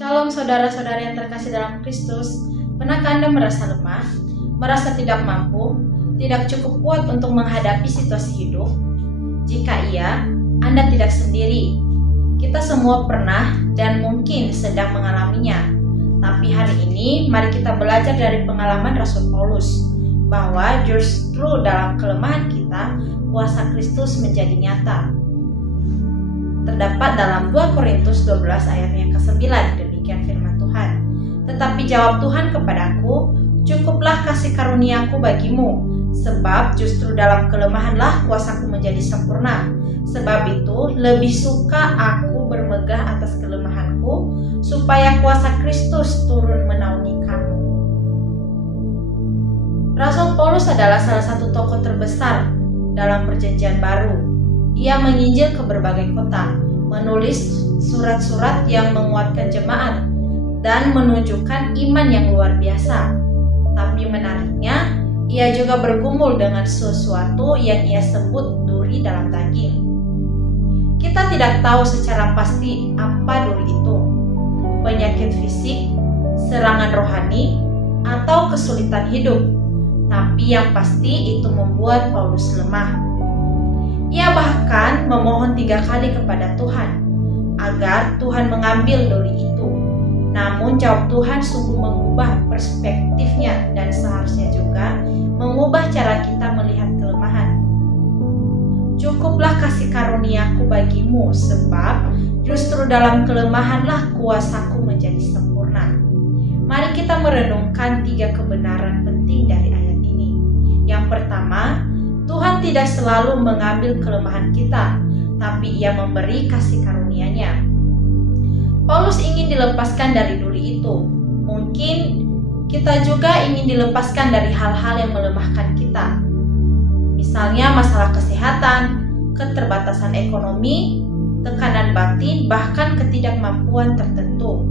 Shalom saudara-saudari yang terkasih dalam Kristus. Pernahkah Anda merasa lemah, merasa tidak mampu, tidak cukup kuat untuk menghadapi situasi hidup? Jika iya, Anda tidak sendiri. Kita semua pernah dan mungkin sedang mengalaminya. Tapi hari ini mari kita belajar dari pengalaman Rasul Paulus bahwa justru dalam kelemahan kita, kuasa Kristus menjadi nyata. Terdapat dalam 2 Korintus 12 ayat yang ke-9, demikian firman Tuhan. Tetapi jawab Tuhan kepadaku, cukuplah kasih karuniaku bagimu, sebab justru dalam kelemahanlah kuasaku menjadi sempurna. Sebab itu lebih suka aku bermegah atas kelemahanku, supaya kuasa Kristus turun menaungi kamu. Rasul Paulus adalah salah satu tokoh terbesar dalam Perjanjian Baru. Ia menginjil ke berbagai kota, menulis surat-surat yang menguatkan jemaat, dan menunjukkan iman yang luar biasa. Tapi menariknya, ia juga bergumul dengan sesuatu yang ia sebut duri dalam daging. Kita tidak tahu secara pasti apa duri itu, penyakit fisik, serangan rohani, atau kesulitan hidup. Tapi yang pasti itu membuat Paulus lemah. Ia bahkan memohon 3 kali kepada Tuhan agar Tuhan mengambil duri itu. Namun jawab Tuhan sungguh mengubah perspektifnya dan seharusnya juga mengubah cara kita melihat kelemahan. Cukuplah kasih karuniaku bagimu, sebab justru dalam kelemahanlah kuasaku menjadi sempurna. Mari kita merenungkan 3 kebenaran penting dari ayat ini. Yang pertama, Tuhan tidak selalu mengambil kelemahan kita, tapi Ia memberi kasih karunia-Nya. Paulus ingin dilepaskan dari duri itu. Mungkin kita juga ingin dilepaskan dari hal-hal yang melemahkan kita. Misalnya masalah kesehatan, keterbatasan ekonomi, tekanan batin, bahkan ketidakmampuan tertentu.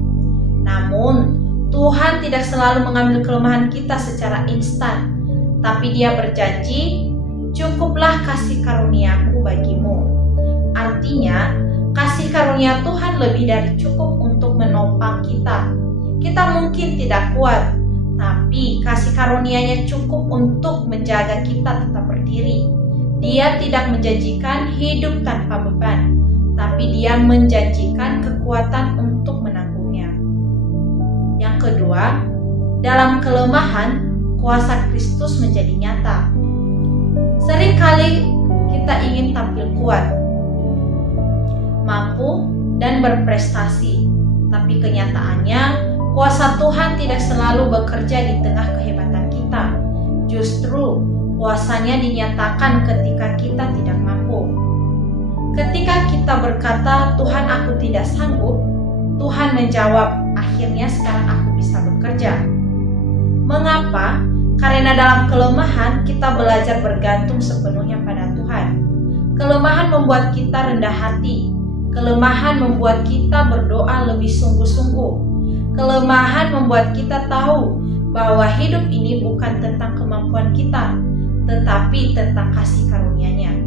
Namun, Tuhan tidak selalu mengambil kelemahan kita secara instan, tapi Dia berjanji, cukuplah kasih karuniaku bagimu. Artinya, kasih karunia Tuhan lebih dari cukup untuk menopang kita. Kita mungkin tidak kuat, tapi kasih karunia-Nya cukup untuk menjaga kita tetap berdiri. Dia tidak menjanjikan hidup tanpa beban, tapi Dia menjanjikan kekuatan untuk menanggungnya. Yang kedua, dalam kelemahan, kuasa Kristus menjadi nyata. Seringkali kita ingin tampil kuat, mampu, dan berprestasi. Tapi kenyataannya, kuasa Tuhan tidak selalu bekerja di tengah kehebatan kita. Justru, kuasa-Nya dinyatakan ketika kita tidak mampu. Ketika kita berkata, Tuhan aku tidak sanggup, Tuhan menjawab, akhirnya sekarang aku bisa bekerja. Mengapa? Karena dalam kelemahan kita belajar bergantung sepenuhnya pada Tuhan. Kelemahan membuat kita rendah hati. Kelemahan membuat kita berdoa lebih sungguh-sungguh. Kelemahan membuat kita tahu bahwa hidup ini bukan tentang kemampuan kita, tetapi tentang kasih karunia-Nya.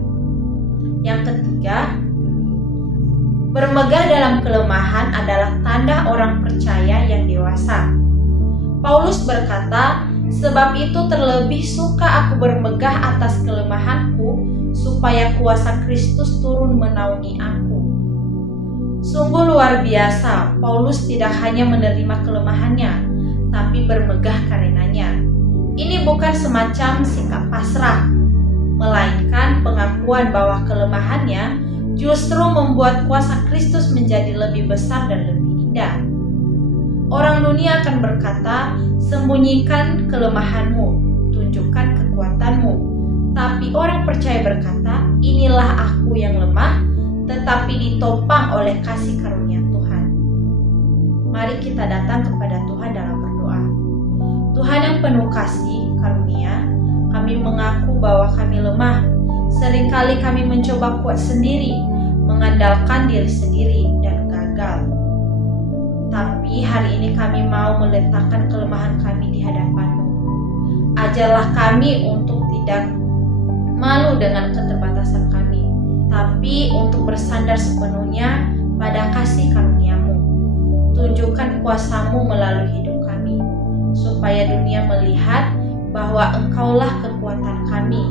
Yang ketiga, bermegah dalam kelemahan adalah tanda orang percaya yang dewasa. Paulus berkata, sebab itu terlebih suka aku bermegah atas kelemahanku, supaya kuasa Kristus turun menaungi aku. Sungguh luar biasa, Paulus tidak hanya menerima kelemahannya, tapi bermegah karenanya. Ini bukan semacam sikap pasrah, melainkan pengakuan bahwa kelemahannya justru membuat kuasa Kristus menjadi lebih besar dan lebih indah. Orang dunia akan berkata, sembunyikan kelemahanmu, tunjukkan kekuatanmu. Tapi orang percaya berkata, inilah aku yang lemah, tetapi ditopang oleh kasih karunia Tuhan. Mari kita datang kepada Tuhan dalam berdoa. Tuhan yang penuh kasih karunia, kami mengaku bahwa kami lemah. Seringkali kami mencoba kuat sendiri, mengandalkan diri sendiri, dan gagal. Tapi hari ini kami mau meletakkan kelemahan kami di hadapan-Mu. Ajarlah kami untuk tidak malu dengan keterbatasan kami, tapi untuk bersandar sepenuhnya pada kasih karunia-Mu. tunjukkan kuasa-Mu melalui hidup kami, supaya dunia melihat bahwa Engkaulah kekuatan kami.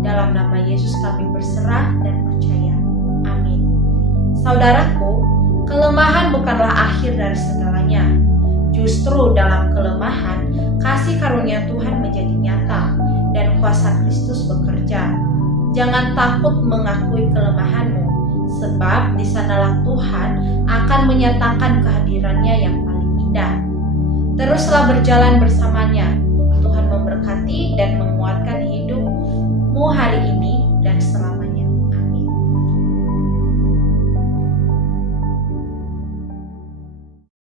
Dalam nama Yesus kami berserah dan percaya. Amin. Saudaraku, kelemahan bukanlah akhir dari segalanya. Justru dalam kelemahan, kasih karunia Tuhan menjadi nyata dan kuasa Kristus bekerja. Jangan takut mengakui kelemahanmu, sebab di sanalah Tuhan akan menyatakan kehadirannya yang paling indah. Teruslah berjalan bersamanya. Tuhan memberkati dan menguatkan hidupmu hari ini dan selamanya.